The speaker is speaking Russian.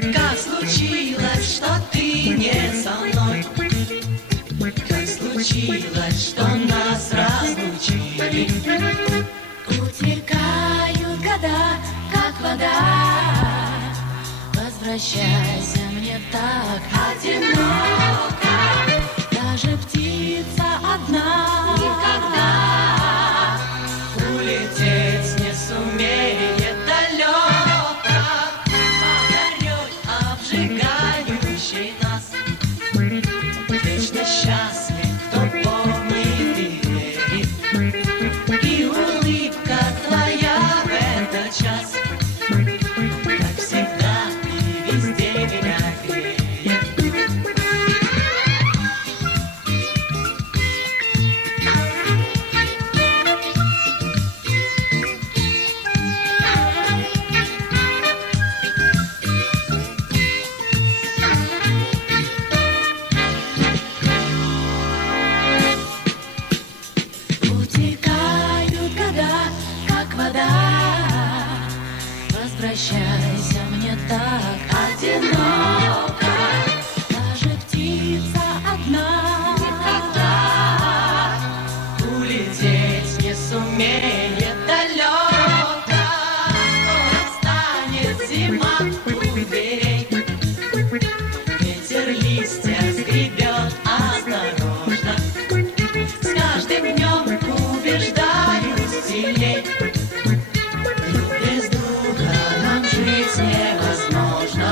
Как случилось, что ты не со мной? Как случилось, что нас разлучили? Утекают года, как вода. Возвращайся, мне так одиноко. Даже птица одна никогда улететь не сумеет далеко. Огонек, обжигающий нас, вечно счастлив, кто помнит и верит. И улыбка твоя в этот час, как всегда и везде меня греет. Утекают года, как вода. Возвращайся, мне так одиноко. Даже птица одна никогда улететь не сумеет далеко. Скоро станет зима у дверей. Ветер листья скребет осторожно. С каждым днем убеждаюсь сильней. Друг без друга нам жить невозможно.